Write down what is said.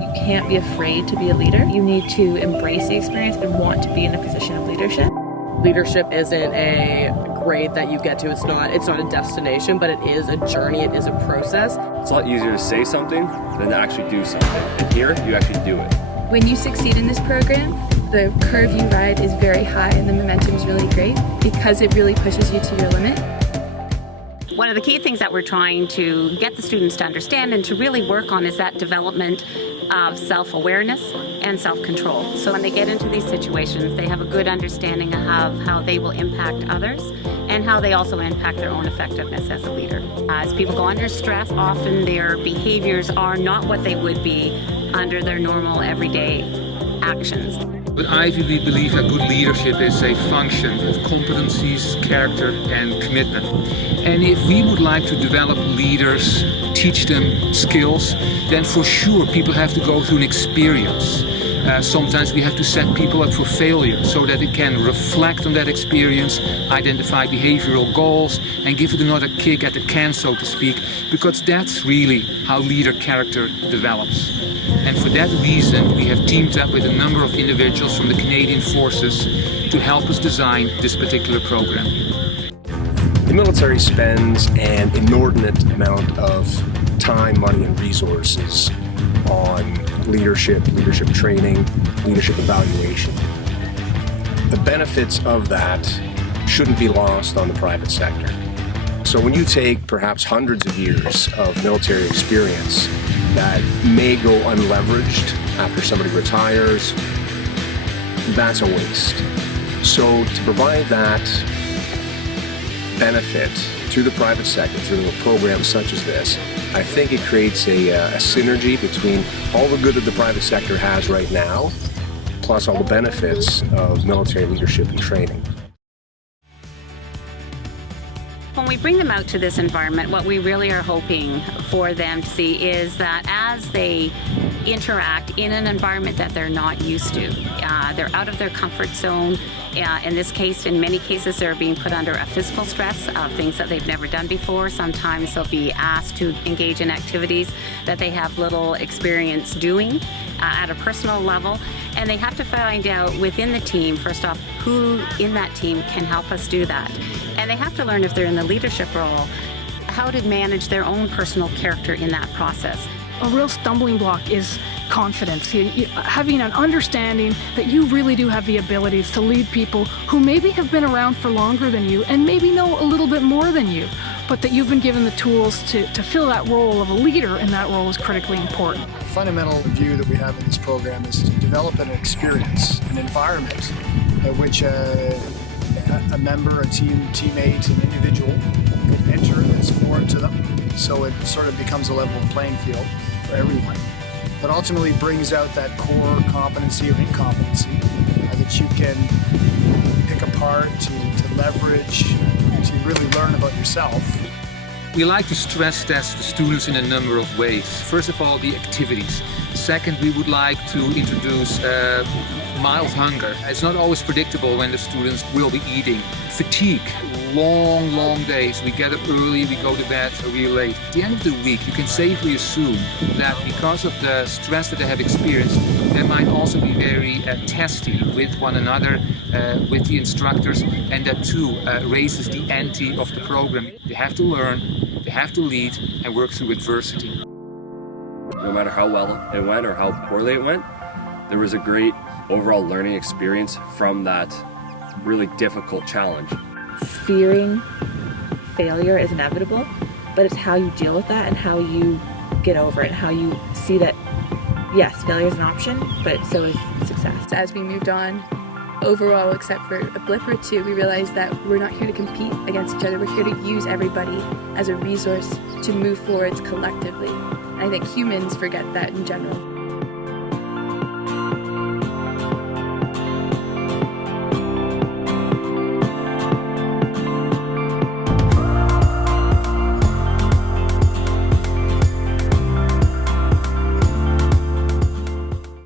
You can't be afraid to be a leader. You need to embrace the experience and want to be in a position of leadership. Leadership isn't a grade that you get to. It's not a destination, but it is a journey. It is a process. It's a lot easier to say something than to actually do something. And here, you actually do it. When you succeed in this program, the curve you ride is very high and the momentum is really great because it really pushes you to your limit. One of the key things that we're trying to get the students to understand and to really work on is that development of self-awareness and self-control. So when they get into these situations, they have a good understanding of how they will impact others and how they also impact their own effectiveness as a leader. As people go under stress, often their behaviors are not what they would be under their normal everyday actions. At Ivey, we believe that good leadership is a function of competencies, character, and commitment. And if we would like to develop leaders, teach them skills, then for sure people have to go through an experience. Sometimes we have to set people up for failure so that they can reflect on that experience, identify behavioral goals, and give it another kick at the can, so to speak, because that's really how leader character develops. And for that reason, we have teamed up with a number of individuals from the Canadian Forces to help us design this particular program. The military spends an inordinate amount of time, money, and resources on leadership training, leadership evaluation. The benefits of that shouldn't be lost on the private sector. So when you take perhaps hundreds of years of military experience that may go unleveraged after somebody retires, that's a waste. So to provide that benefit through the private sector, through a program such as this, I think it creates a synergy between all the good that the private sector has right now, plus all the benefits of military leadership and training. When we bring them out to this environment, what we really are hoping for them to see is that as they interact in an environment that they're not used to, they're out of their comfort zone. In this case, in many cases, they're being put under a physical stress of things that they've never done before. Sometimes they'll be asked to engage in activities that they have little experience doing at a personal level. And they have to find out within the team, first off, who in that team can help us do that. And they have to learn, if they're in the leadership role, how to manage their own personal character in that process. A real stumbling block is confidence, having an understanding that you really do have the abilities to lead people who maybe have been around for longer than you and maybe know a little bit more than you, but that you've been given the tools to fill that role of a leader, and that role is critically important. The fundamental view that we have in this program is to develop an experience, an environment at which a member, a teammate, an individual could enter that's foreign to them, so it sort of becomes a level playing field for everyone. But ultimately brings out that core competency or incompetency that you can pick apart, to leverage, to really learn about yourself. We like to stress test the students in a number of ways. First of all, the activities. Second, we would like to introduce mild hunger. It's not always predictable when the students will be eating. Fatigue, long days. We get up early, we go to bed really late. At the end of the week, you can safely assume that because of the stress that they have experienced, they might also be very testy with one another, with the instructors, and that too raises the ante of the program. They have to learn, they have to lead, and work through adversity. No matter how well it went or how poorly it went, there was a great overall learning experience from that really difficult challenge. Fearing failure is inevitable, but it's how you deal with that and how you get over it, how you see that, yes, failure is an option, but so is success. As we moved on, overall, except for a blip or two, we realized that we're not here to compete against each other. We're here to use everybody as a resource to move forwards collectively. And I think humans forget that in general.